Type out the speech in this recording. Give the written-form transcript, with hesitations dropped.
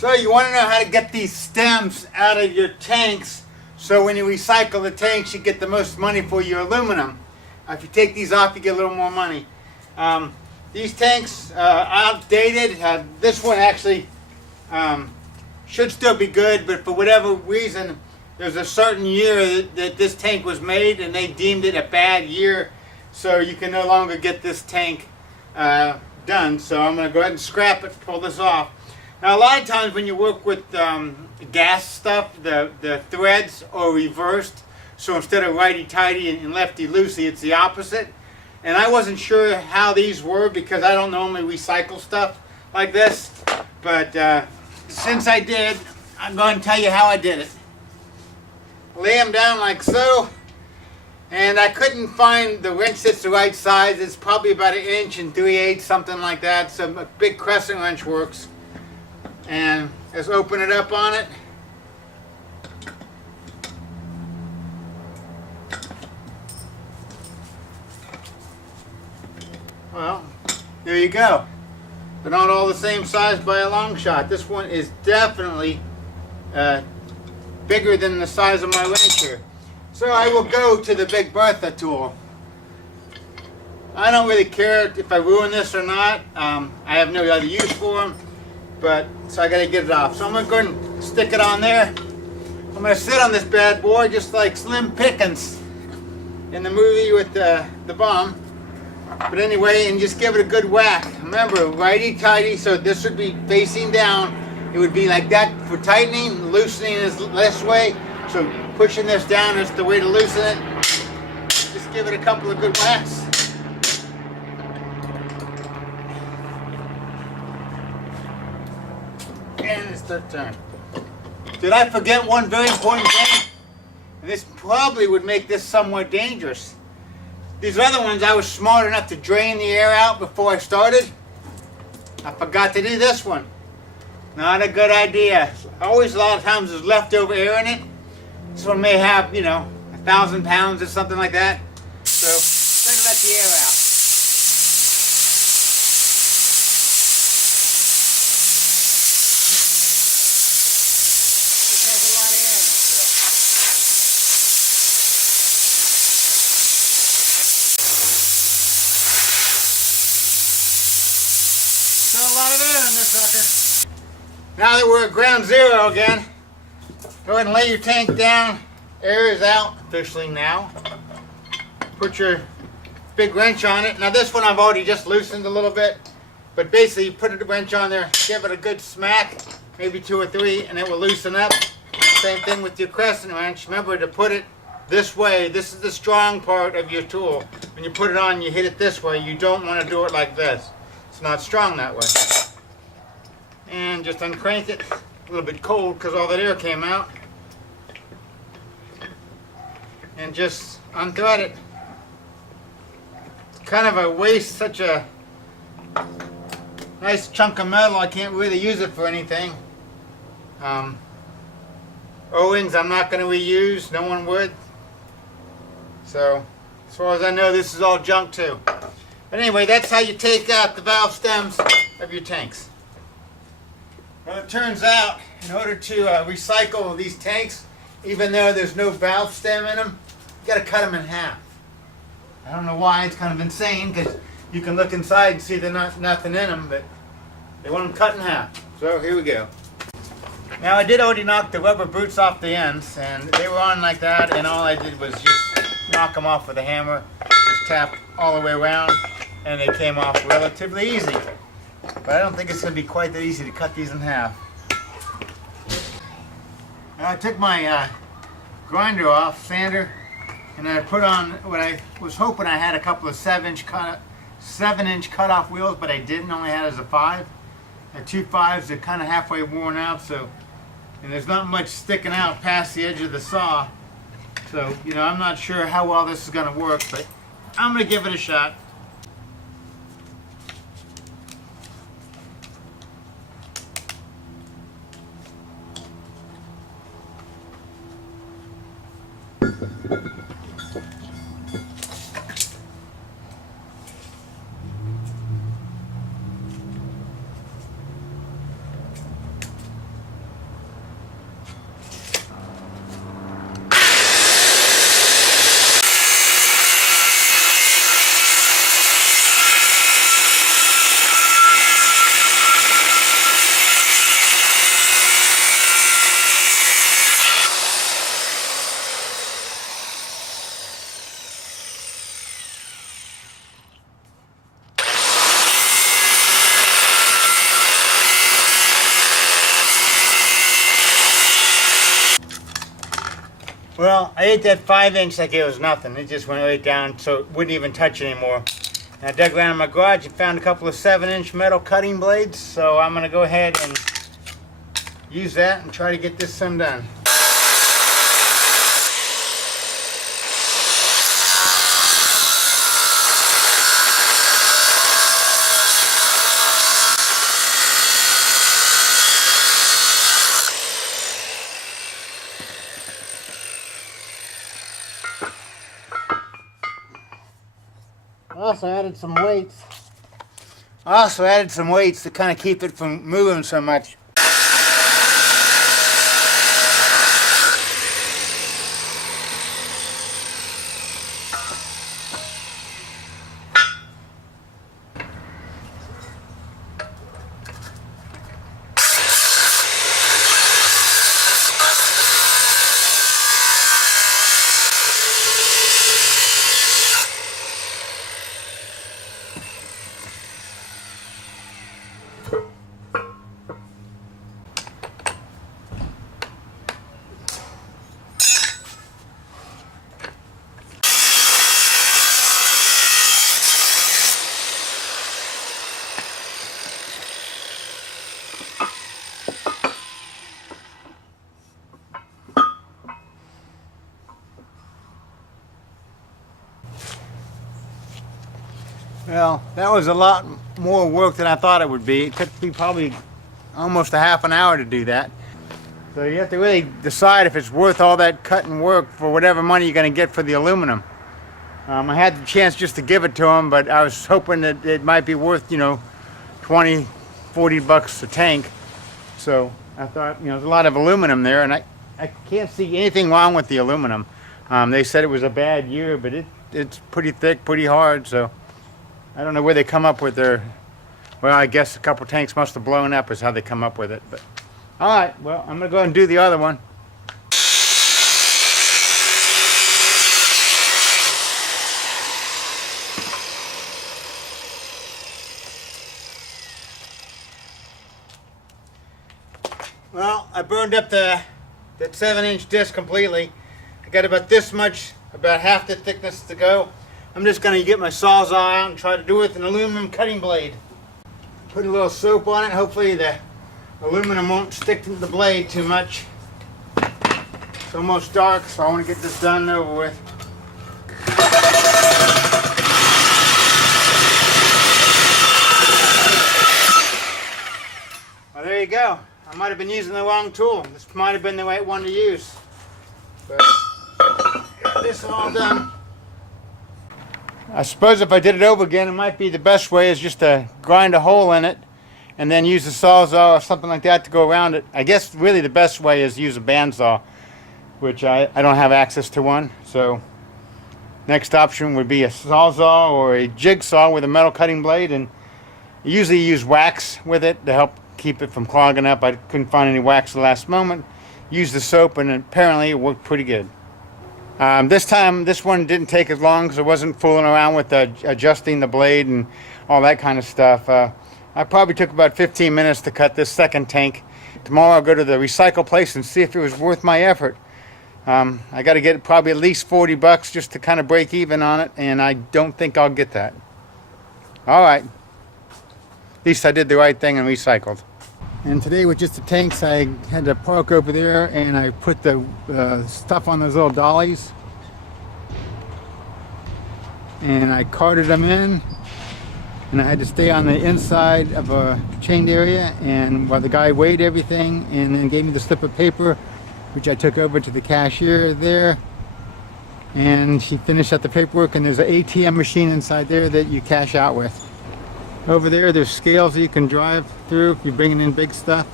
So you want to know how to get these stems out of your tanks, so when you recycle the tanks you get the most money for your aluminum. If you take these off you get a little more money. These tanks are outdated. This one actually should still be good, but for whatever reason there's a certain year that this tank was made and they deemed it a bad year, so you can no longer get this tank done. So I'm going to go ahead and scrap it, pull this off. Now a lot of times when you work with gas stuff, the threads are reversed, so instead of righty-tighty and lefty-loosey, it's the opposite. And I wasn't sure how these were because I don't normally recycle stuff like this, but since I did, I'm going to tell you how I did it. Lay them down like so, and I couldn't find the wrench that's the right size. It's probably about 1 3/8 inches, something like that, so a big crescent wrench works. And let's open it up on it. Well, there you go. They're not all the same size by a long shot. This one is definitely bigger than the size of my wrench here. So I will go to the Big Bertha tool. I don't really care if I ruin this or not. I have no other use for them, but so I got to get it off. So I'm going to go ahead and stick it on there. I'm going to sit on this bad boy just like Slim Pickens in the movie with the bomb. But anyway, and just give it a good whack. Remember, righty-tighty, so this would be facing down. It would be like that for tightening. Loosening is this way. So pushing this down is the way to loosen it. Just give it a couple of good whacks. And it's their turn. Did I forget one very important thing? And this probably would make this somewhat dangerous. These other ones I was smart enough to drain the air out before I started. I forgot to do this one. Not a good idea. Always a lot of times there's leftover air in it. This one may have, 1,000 pounds or something like that. So better let the air out. This has a lot of air in it still. Still a lot of air in this sucker. Now that we're at ground zero again, go ahead and lay your tank down. Air is out officially now. Put your big wrench on it. Now this one I've already just loosened a little bit, but basically you put a wrench on there, give it a good smack, maybe 2 or 3, and it will loosen up. Same thing with your crescent wrench. Remember to put it this way. This is the strong part of your tool. When you put it on, you hit it this way. You don't want to do it like this. It's not strong that way. And just uncrank it. A little bit cold because all that air came out. And just unthread it. It's kind of a waste, such a nice chunk of metal. I can't really use it for anything. O-rings I'm not going to reuse. No one would. So as far as I know, this is all junk too. But anyway, that's how you take out the valve stems of your tanks. Well, it turns out, in order to recycle these tanks, even though there's no valve stem in them, you got to cut them in half. I don't know why. It's kind of insane because you can look inside and see there's nothing in them, but they want them cut in half. So here we go. Now I did already knock the rubber boots off the ends, and they were on like that, and all I did was just knock them off with a hammer, just tap all the way around, and they came off relatively easy. But I don't think it's going to be quite that easy to cut these in half. Now I took my grinder off, sander, and I put on what I was hoping I had a couple of 7-inch cutoff wheels, but I didn't. Only had as a 5. I had 2 5s that kind of halfway worn out, and there's not much sticking out past the edge of the saw. So, I'm not sure how well this is going to work, but I'm going to give it a shot. Well, I ate that 5-inch like it was nothing. It just went right down so it wouldn't even touch anymore. And I dug around in my garage and found a couple of 7-inch metal cutting blades. So I'm going to go ahead and use that and try to get this some done. Also added some weights. To kind of keep it from moving so much. Well, that was a lot more work than I thought it would be. It took me probably almost a half an hour to do that. So you have to really decide if it's worth all that cut and work for whatever money you're going to get for the aluminum. I had the chance just to give it to him, but I was hoping that it might be worth, 20, 40 bucks a tank. So I thought, there's a lot of aluminum there, and I can't see anything wrong with the aluminum. They said it was a bad year, but it's pretty thick, pretty hard, so I don't know where they come up with their, well, I guess a couple tanks must have blown up is how they come up with it. But all right, well, I'm going to go ahead and do the other one. Well, I burned up that 7-inch disc completely. I got about this much, about half the thickness to go. I'm just going to get my Sawzall out and try to do it with an aluminum cutting blade. Put a little soap on it. Hopefully the aluminum won't stick to the blade too much. It's almost dark, so I want to get this done and over with. Well, there you go. I might have been using the wrong tool. This might have been the right one to use. But got this all done. I suppose if I did it over again, it might be the best way is just to grind a hole in it and then use a Sawzall or something like that to go around it. I guess really the best way is use a bandsaw, which I don't have access to one. So next option would be a Sawzall or a jigsaw with a metal cutting blade, and usually use wax with it to help keep it from clogging up. I couldn't find any wax at the last moment. Used the soap and apparently it worked pretty good. This time, this one didn't take as long because I wasn't fooling around with adjusting the blade and all that kind of stuff. I probably took about 15 minutes to cut this second tank. Tomorrow I'll go to the recycle place and see if it was worth my effort. I got to get probably at least 40 bucks just to kind of break even on it, and I don't think I'll get that. All right. At least I did the right thing and recycled. And today with just the tanks, I had to park over there and I put the stuff on those little dollies. And I carted them in. And I had to stay on the inside of a chained area, and while the guy weighed everything and then gave me the slip of paper, which I took over to the cashier there. And she finished up the paperwork, and there's an ATM machine inside there that you cash out with. Over there's scales that you can drive through if you're bringing in big stuff.